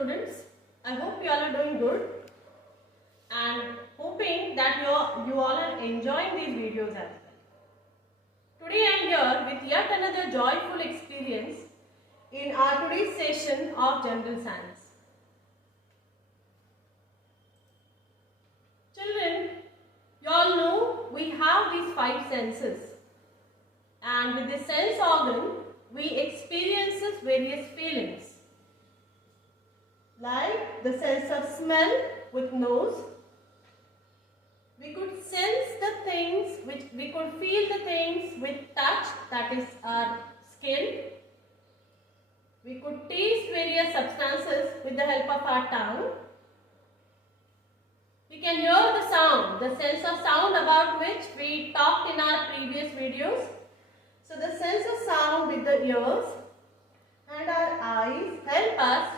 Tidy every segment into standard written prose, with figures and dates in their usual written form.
students. I hope you all are doing good and hoping that you all are enjoying these videos as well. Today I am here with yet another joyful experience in our today's session of General Science. Children, you all know we have these 5 senses, and with the sense organ we experience various feelings. Like the sense of smell with nose, we could sense the things, we could feel the things with touch, that is our skin. We could taste various substances with the help of our tongue. We can hear the sound, the sense of sound about which we talked in our previous videos. So the sense of sound with the ears and our eyes help us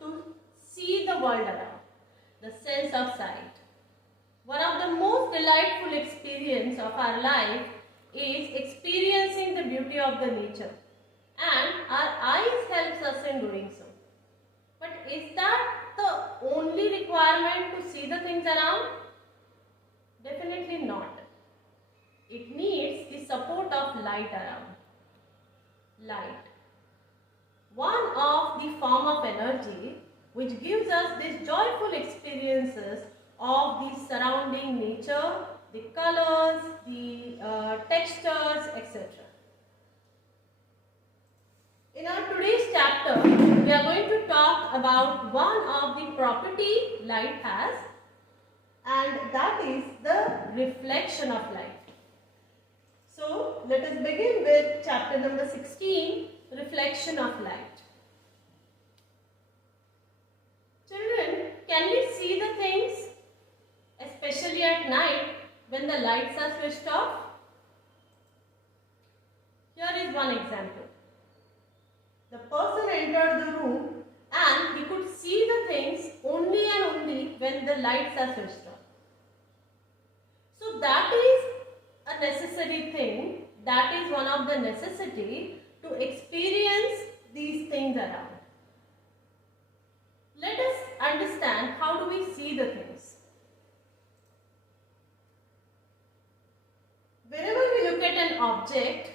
to see the world around. The sense of sight. One of the most delightful experience of our life is experiencing the beauty of the nature, and our eyes helps us in doing so. But is that the only requirement to see the things around? Definitely not. It needs the support of light around. Light. One of the form of energy which gives us these joyful experiences of the surrounding nature, the colors, the textures, etc. In our today's chapter, we are going to talk about one of the property light has, and that is the reflection of light. So, let us begin with chapter number 16, reflection of light. Children, can we see the things, especially at night when the lights are switched off? Here is one example. The person entered the room and he could see the things only and only when the lights are switched off. So that is a necessary thing, that is one of the necessity to experience these things around. Let us understand how do we see the things. Whenever we look at an object,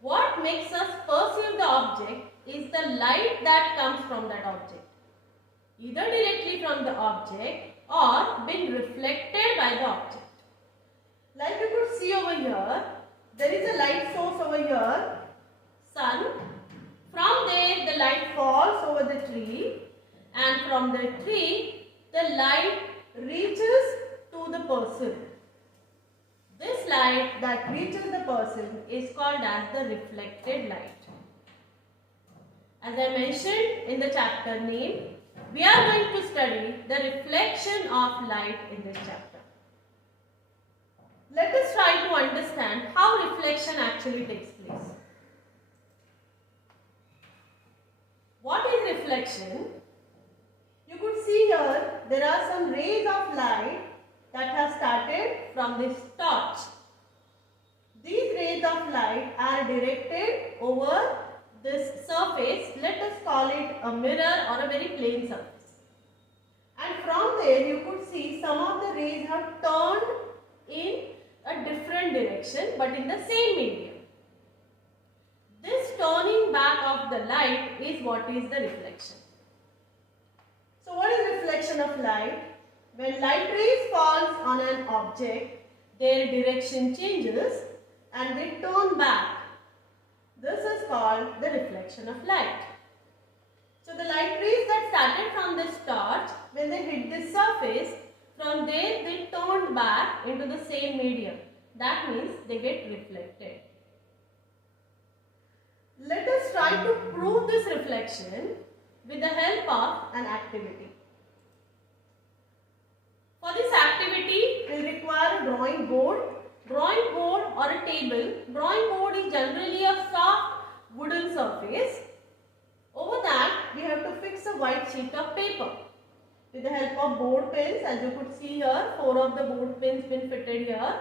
what makes us perceive the object is the light that comes from that object, either directly from the object or being reflected by the object. Like you could see over here, there is a light source over here, sun. From there the light falls over the tree, and from the tree the light reaches to the person. This light that reaches the person is called as the reflected light. As I mentioned in the chapter name, we are going to study the reflection of light in this chapter. Let us try to understand how reflection actually takes place. What is reflection? You could see here there are some rays of light that have started from this torch. These rays of light are directed over this surface. Let us call it a mirror or a very plain surface. And from there you could see some of the rays have turned in a different direction but in the same medium. This turning back of the light is what is the reflection. So what is reflection of light? When light rays falls on an object, their direction changes and they turn back. This is called the reflection of light. So the light rays that started from this torch, when they hit this surface, from there they turned back into the same medium. That means they get reflected. Let us try to prove this reflection with the help of an activity. For this activity, we will require a drawing board or a table. Drawing board is generally a soft wooden surface. Over that, we have to fix a white sheet of paper. With the help of board pins, as you could see here, 4 of the board pins been fitted here.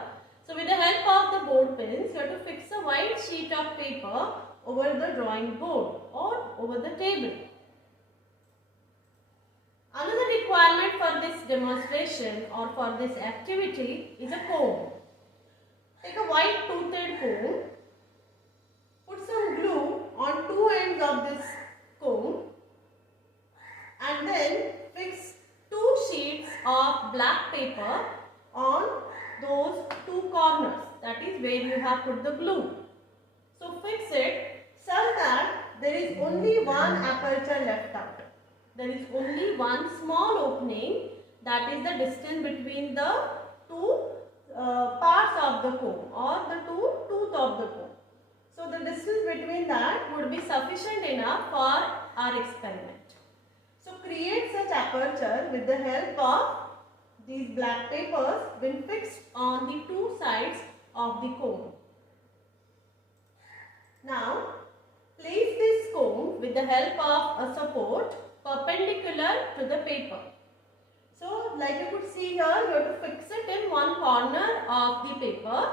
So with the help of the board pins, you have to fix a white sheet of paper over the drawing board or over the table. demonstration or for this activity is a comb. Take a white toothed comb, put some glue on two ends of this comb and then fix two sheets of black paper on those two corners, that is where you have put the glue. So fix it so that there is only one aperture left out. There is only one small opening, that is the distance between the two parts of the comb or the two tooth of the comb. So the distance between that would be sufficient enough for our experiment. So create such aperture with the help of these black papers when fixed on the two sides of the comb. Now place this comb with the help of a support perpendicular to the paper. So like you could see here, you have to fix it in one corner of the paper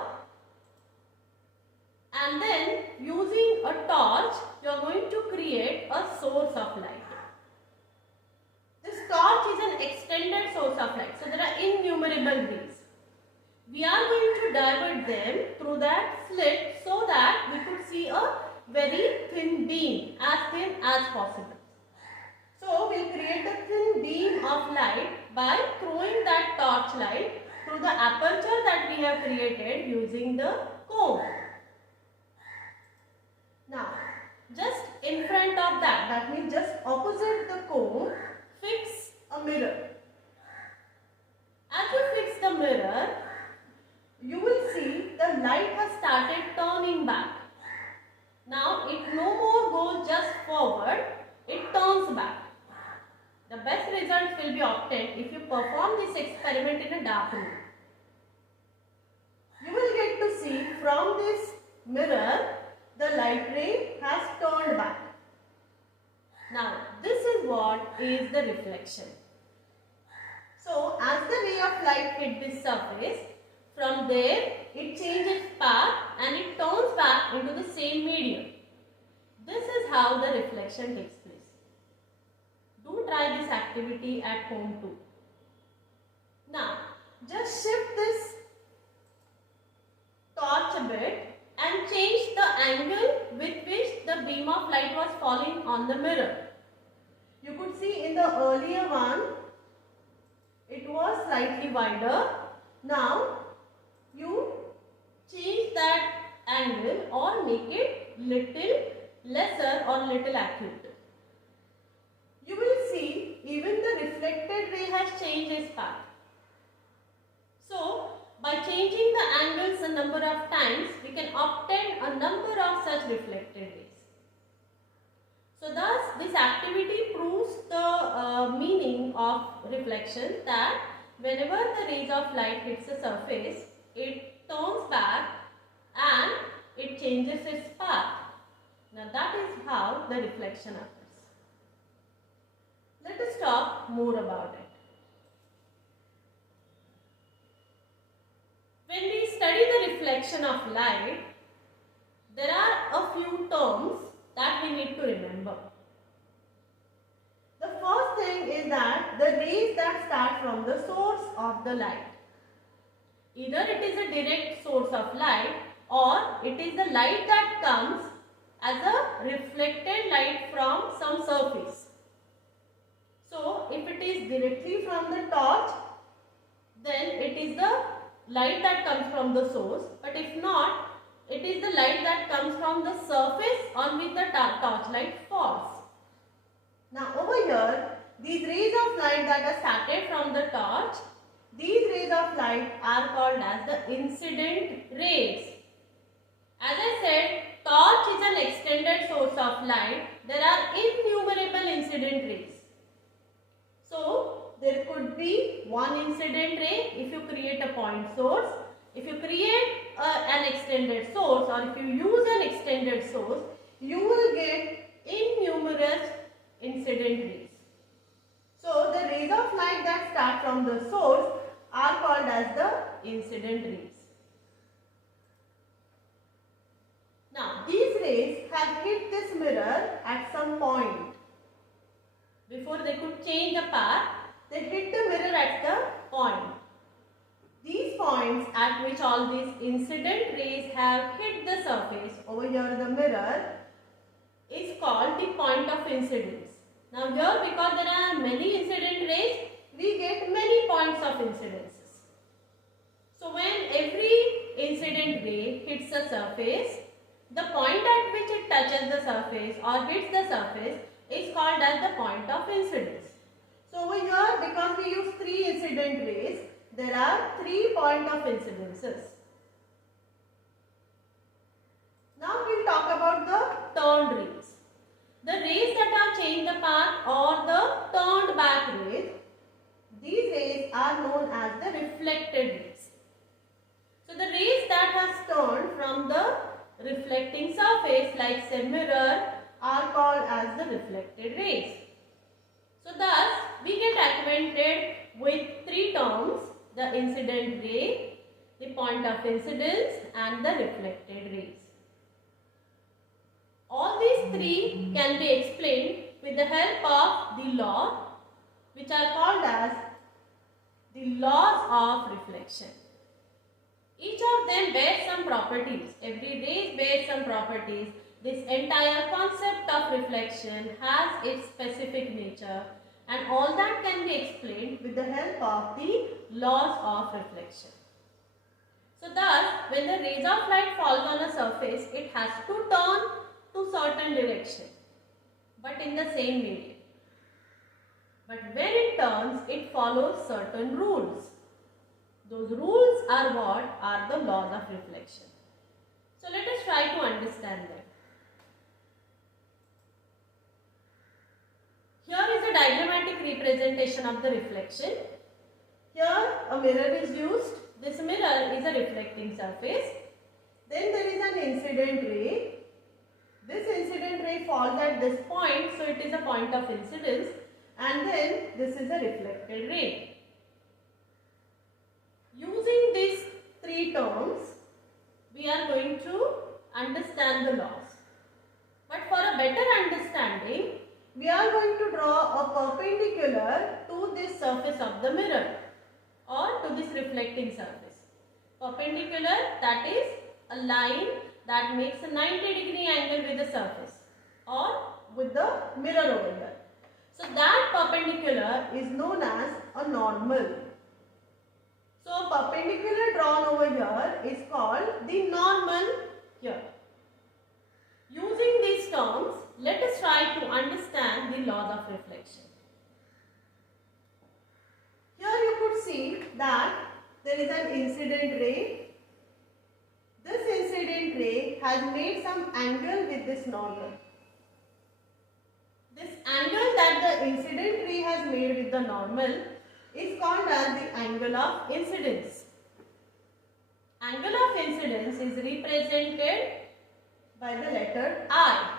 and then using a torch you are going to create a source of light. This torch is an extended source of light, so there are innumerable rays. We are going to divert them through that slit so that we could see a very thin beam, as thin as possible. So we will create a thin beam of light by throwing that torch light through the aperture that we have created using the comb. Now just in front of that, that means just opposite the comb, fix a mirror. As you fix the mirror, you will see the light has started turning back. Now it no more goes just forward, it turns back. The best results will be obtained if you perform this experiment in a dark room. You will get to see from this mirror the light ray has turned back. Now this is what is the reflection. So as the ray of light hit this surface, from there it changes path and it turns back into the same medium. This is how the reflection takes place. Do try this activity at home too. Now just shift this torch a bit and change the angle with which the beam of light was falling on the mirror. You could see in the earlier one it was slightly wider. Now you change that angle or make it little lesser or little acute. You will see even the reflected ray has changed its path. So by changing the angles a number of times, we can obtain a number of such reflected rays. So thus this activity proves the meaning of reflection, that whenever the rays of light hits the surface, it turns back and it changes its path. Now that is how the reflection occurs. Let us talk more about it. When we study the reflection of light, there are a few terms that we need to remember. The first thing is that the rays that start from the source of the light, either it is a direct source of light or it is the light that comes as a reflected light from some surface. So if it is directly from the torch, then it is the light that comes from the source, but if not, it is the light that comes from the surface on which the torchlight falls. Now over here, these rays of light that are started from the torch, these rays of light are called as the incident rays. As I said, torch is an extended source of light. There are innumerable incident rays. So there could be one incident ray if you create a point source. If you create an extended source, or if you use an extended source, you will get innumerable incident rays. So the rays of light that start from the source are called as the incident rays. Now these rays have hit this mirror at some point. Before they could change the path, they hit the mirror at the which all these incident rays have hit the surface, over here the mirror, is called the point of incidence. Now here, because there are many incident rays, we get many points of incidences. So when every incident ray hits the surface, the point at which it touches the surface or hits the surface is called as the point of incidence. So over here, because we use 3 incident rays, there are 3 point of incidences. Now we will talk about the turned rays. The rays that have changed the path or the turned back rays, these rays are known as the reflected rays. So the rays that has turned from the reflecting surface like say mirror are called as the reflected rays. So thus we get acquainted with 3 terms: the incident ray, the point of incidence and the reflected rays. All these 3 can be explained with the help of the law, which are called as the laws of reflection. Each of them bears some properties. Every ray bears some properties. This entire concept of reflection has its specific nature, and all that can be explained with the help of the laws of reflection. So thus, when the rays of light falls on a surface, it has to turn to certain direction, but in the same medium. But when it turns, it follows certain rules. Those rules are what are the laws of reflection. So let us try to understand them. Here is a diagrammatic representation of the reflection. Here a mirror is used. This mirror is a reflecting surface. Then there is an incident ray. This incident ray falls at this point, so it is a point of incidence, and then this is a reflected ray. Using these 3 terms, we are going to understand the laws. But for a better understanding, we are going to draw a perpendicular to this surface of the mirror or to this reflecting surface. Perpendicular, that is a line that makes a 90-degree angle with the surface or with the mirror over here. So that perpendicular is known as a normal. So a perpendicular drawn over here is called the normal here. Using these terms, let us try to understand the laws of reflection. Here you could see that there is an incident ray. This incident ray has made some angle with this normal. This angle that the incident ray has made with the normal is called as the angle of incidence. Angle of incidence is represented by the letter I.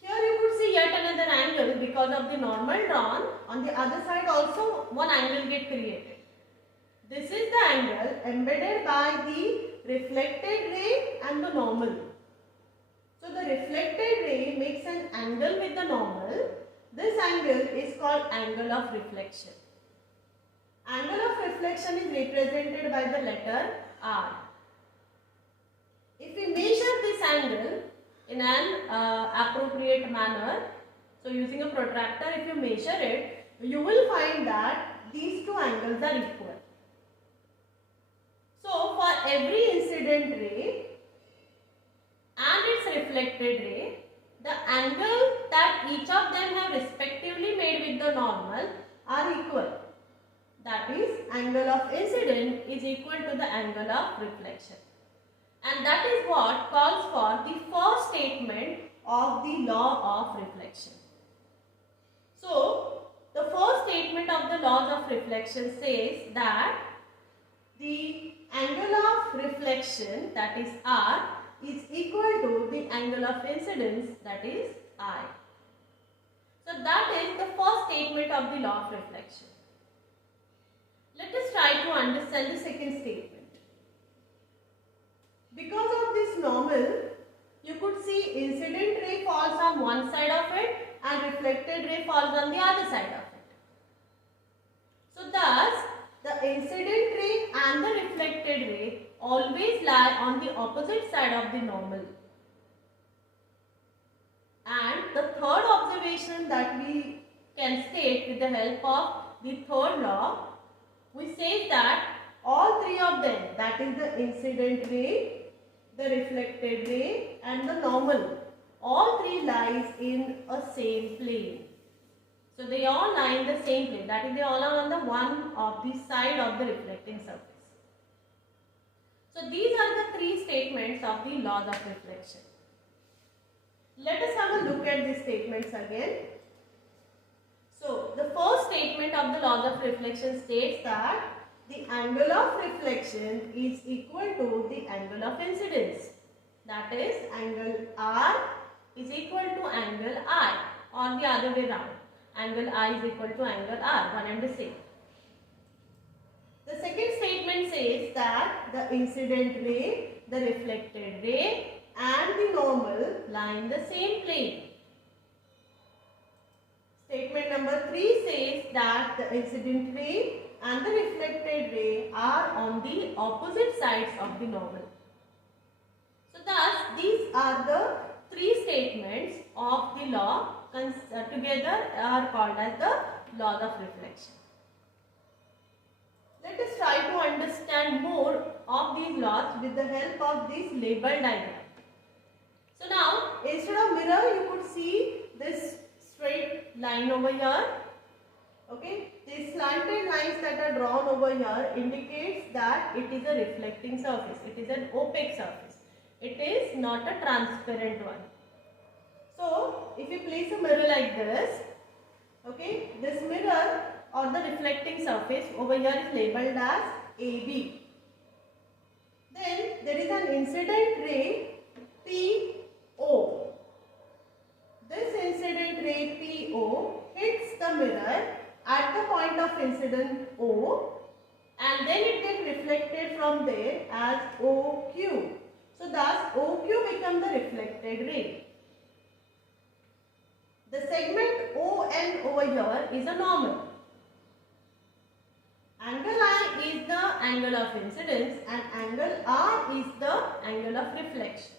Here you could see yet another angle because of the normal drawn. On the other side also one angle get created. This is the angle embedded by the reflected ray and the normal. So the reflected ray makes an angle with the normal. This angle is called angle of reflection. Angle of reflection is represented by the letter R. If we measure this angle in an appropriate manner, so using a protractor, if you measure it, you will find that these 2 angles are equal. So for every incident ray and its reflected ray, the angle that each of them have respectively made with the normal are equal. That is, angle of incident is equal to the angle of reflection. And that is what calls for the first statement of the law of reflection. So, the first statement of the laws of reflection says that the angle of reflection, that is R, is equal to the angle of incidence, that is I. So that is the first statement of the law of reflection. Let us try to understand the second statement. Because of this normal, you could see incident ray falls on one side of it and reflected ray falls on the other side of it. So thus, the incident ray lie on the opposite side of the normal. And the third observation that we can state with the help of the third law, we say that all three of them, that is the incident ray, the reflected ray and the normal, all three lies in a same plane. So they all lie in the same plane, that is they all are on the one of the side of the reflecting surface. So these are the three statements of the laws of reflection. Let us have a look at these statements again. So the first statement of the laws of reflection states that the angle of reflection is equal to the angle of incidence. That is, angle R is equal to angle I, or the other way round. Angle I is equal to angle R, one and the same. The second statement says that the incident ray, the reflected ray and the normal lie in the same plane. Statement number 3 says that the incident ray and the reflected ray are on the opposite sides of the normal. So thus these are the three statements of the law together are called as the laws of reflection. Let us try to understand more of these laws with the help of this label diagram. So now instead of mirror you could see this straight line over here. Okay, these slanted lines that are drawn over here indicates that it is a reflecting surface. It is an opaque surface. It is not a transparent one. So if you place a mirror like this, okay, this mirror or the reflecting surface over here is labeled as AB. Then there is an incident ray PO. This incident ray PO hits the mirror at the point of incident O, and then it gets reflected from there as OQ. So thus OQ becomes the reflected ray. The segment ON over here is a normal. Angle I is the angle of incidence and angle R is the angle of reflection.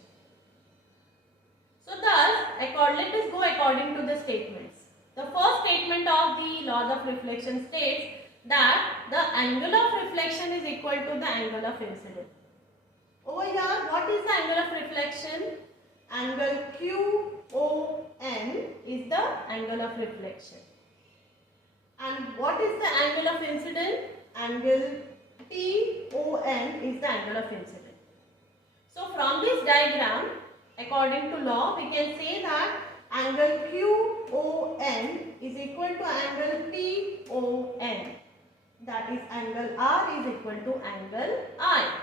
So thus, let us go according to the statements. The first statement of the laws of reflection states that the angle of reflection is equal to the angle of incidence. Over here, what is the angle of reflection? Angle QON is the angle of reflection. And what is the angle of incidence? Angle PON is the angle of incidence. So from this diagram, according to law, we can say that angle QON is equal to angle PON. That is, angle R is equal to angle I.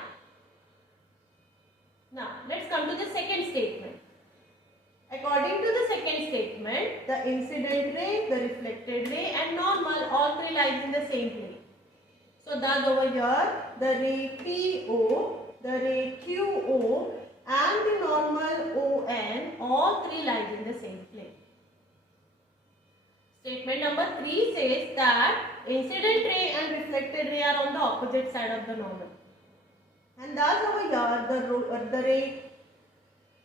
Now, let's come to the second statement. According to the second statement, the incident ray, the reflected ray and normal all three lies in the same plane. So thus over here, the ray PO, the ray QO and the normal ON all three lies in the same plane. Statement number 3 says that incident ray and reflected ray are on the opposite side of the normal. And thus over here, the ray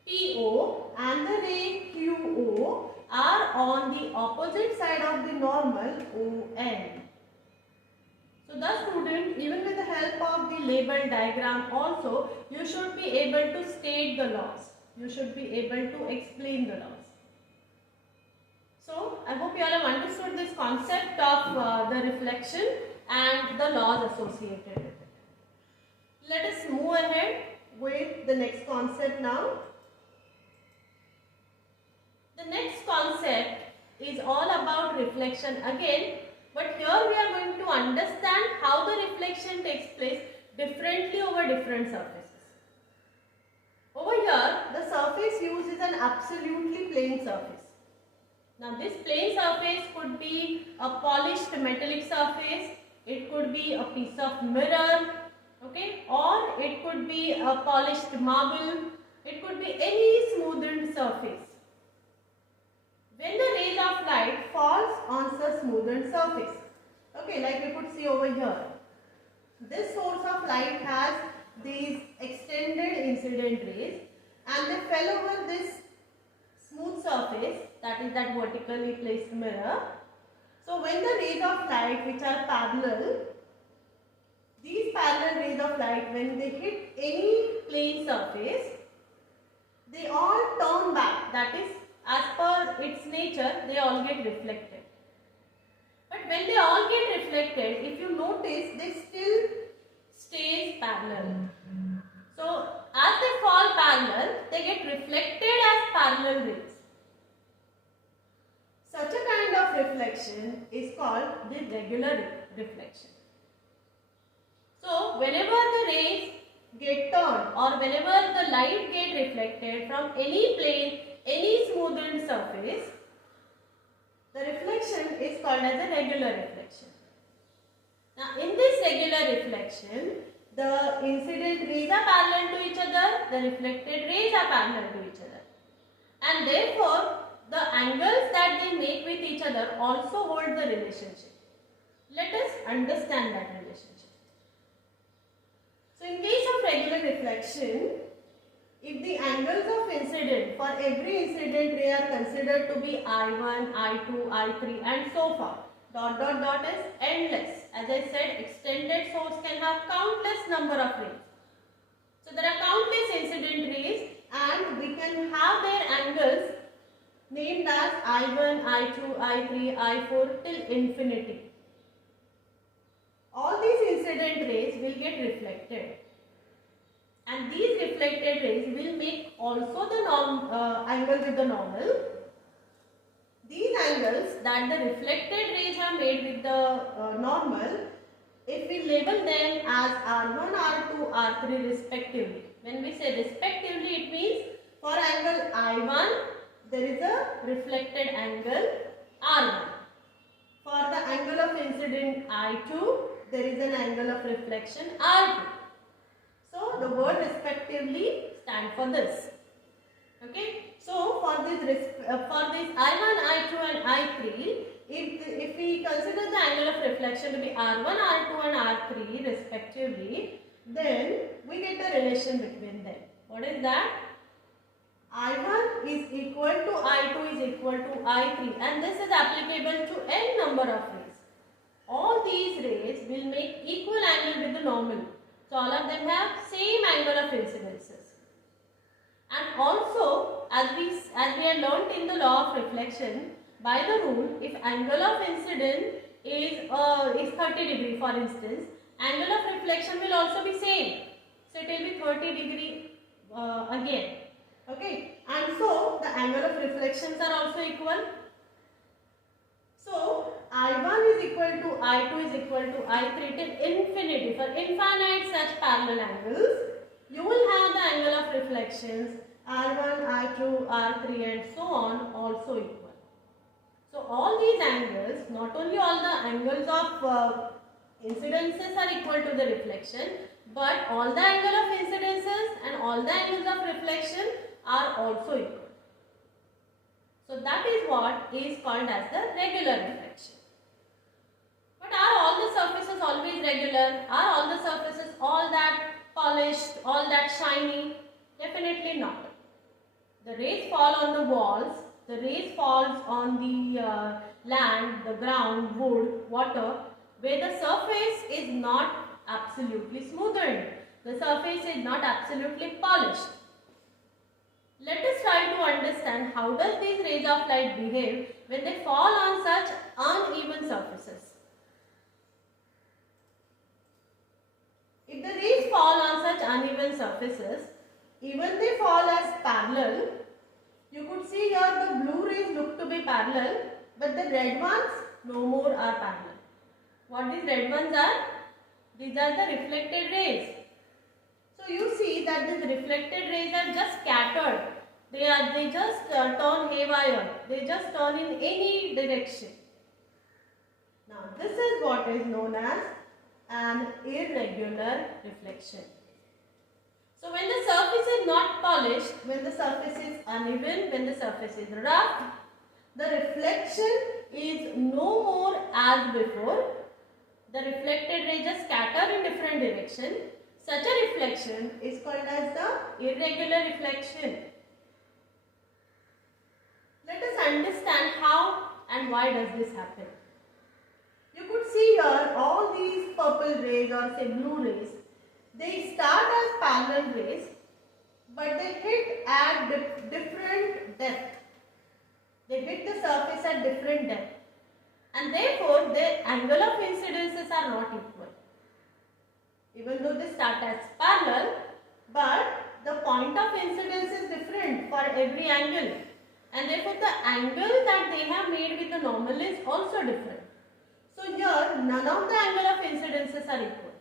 PO and the ray QO are on the opposite side of the normal ON. So thus student, even with the help of the label diagram also, you should be able to state the laws. You should be able to explain the laws. So I hope you all have understood this concept of the reflection and the laws associated with it. Let us move ahead with the next concept now. The next concept is all about reflection again, but here we are going to understand how the reflection takes place differently over different surfaces. Over here, the surface used is an absolutely plain surface. Now this plain surface could be a polished metallic surface, it could be a piece of mirror, okay, or it could be a polished marble, it could be any smoothened surface. When the rays of light falls on the smoothened surface, okay, like you could see over here, this source of light has these extended incident rays and they fell over this smooth surface, that is that vertically placed mirror. So when the rays of light which are parallel, these parallel rays of light, when they hit any plane surface, they all turn back, that is as per its nature they all get reflected. But when they all get reflected, if you notice, they still stays parallel. So as they fall parallel, they get reflected as parallel rays. Such a kind of reflection is called the regular reflection. So whenever the rays get turned or whenever the light get reflected from any plane, any smoothened surface, the reflection is called as a regular reflection. Now in this regular reflection, the incident rays are parallel to each other, the reflected rays are parallel to each other, and therefore the angles that they make with each other also hold the relationship. Let us understand that relationship. So in case of regular reflection, if the angles of incident for every incident ray are considered to be I1, I2, I3 and so far, dot dot dot is endless. As I said, extended source can have countless number of rays. So there are countless incident rays and we can have their angles named as I1, I2, I3, I4 till infinity. All these incident rays will get reflected, and these reflected rays will make also the angle with the normal. These angles that the reflected rays have made with the normal, if we label them as R1, R2, R3 respectively. When we say respectively, it means for angle I1, there is a reflected angle R1. For the angle of incident I2, there is an angle of reflection R2. So the word respectively stand for this. Okay. So for this I1, I2 and I3, if we consider the angle of reflection to be R1, R2 and R3 respectively, then we get a relation between them. What is that? I1 is equal to I2 is equal to I3, and this is applicable to n number of rays. All these rays will make equal angle with the normal. So all of them have same angle of incidences. And also, as we had learnt in the law of reflection, by the rule, if angle of incidence is 30 degree, for instance, angle of reflection will also be same. So it will be 30 degree again. Okay, and so the angle of reflections are also equal. So I1 is equal to I2 is equal to I3 till infinity. For infinite such parallel angles, you will have the angle of reflections R1, R2, R3 and so on also equal. So all these angles, not only all the angles of incidences are equal to the reflection, but all the angle of incidences and all the angles of reflection are also equal. So that is what is called as the regular reflection. But are all the surfaces always regular? Are all the surfaces all that polished, all that shiny? Definitely not. The rays fall on the walls, the rays falls on the land, the ground, wood, water, where the surface is not absolutely smoothened. The surface is not absolutely polished. Let us try to understand how does these rays of light behave when they fall on such uneven surfaces. If the rays fall on such uneven surfaces, even they fall as parallel, you could see here the blue rays look to be parallel, but the red ones no more are parallel. What these red ones are? These are the reflected rays. So you see that these reflected rays are just scattered. They just turn haywire. They just turn in any direction. Now this is what is known as an irregular reflection. So when the surface is not polished, when the surface is uneven, when the surface is rough, the reflection is no more as before. The reflected rays just scatter in different direction. Such a reflection is called as the irregular reflection. Let us understand how and why does this happen. You could see here all these purple rays or say blue rays. They start as parallel rays, but they hit at different depth. They hit the surface at different depth, and therefore their angle of incidences are not equal. Even though they start as parallel, but the point of incidence is different for every angle, and therefore the angle that they have made with the normal is also different. So here none of the angle of incidences are equal.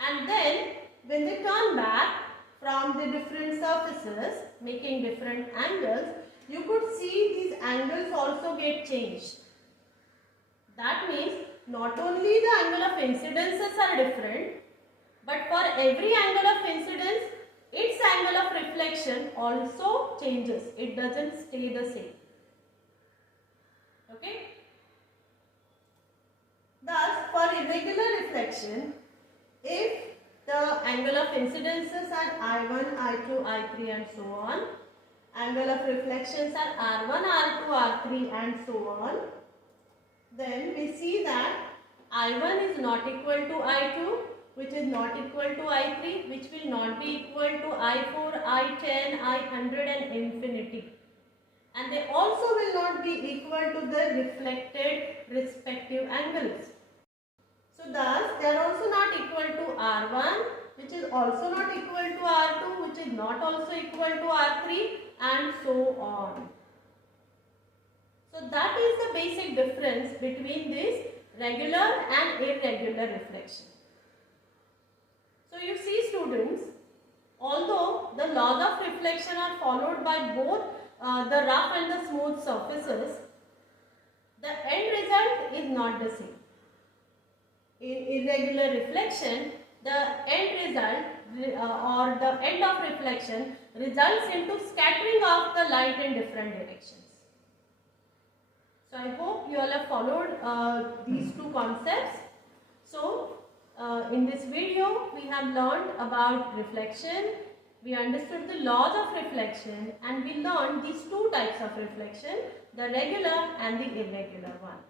And then when they turn back from the different surfaces making different angles, you could see these angles also get changed. That means not only the angle of incidences are different, but for every angle of incidence, its angle of reflection also changes. It doesn't stay the same. Okay? Thus, for irregular reflection, if the angle of incidences are I1, I2, I3 and so on, angle of reflections are R1, R2, R3 and so on, then we see that I1 is not equal to I2, which is not equal to I3, which will not be equal to I4, I10, I100 and infinity. And they also will not be equal to the reflected respective angles. So thus they are also not equal to R1, which is also not equal to R2, which is not also equal to R3 and so on. So that is the basic difference between this regular and irregular reflection. So you see students, although the laws of reflection are followed by both the rough and the smooth surfaces, the end result is not the same. In irregular reflection, the end result or the end of reflection results into scattering of the light in different directions. So I hope you all have followed these two concepts. So in this video we have learned about reflection, we understood the laws of reflection, and we learned these two types of reflection, the regular and the irregular one.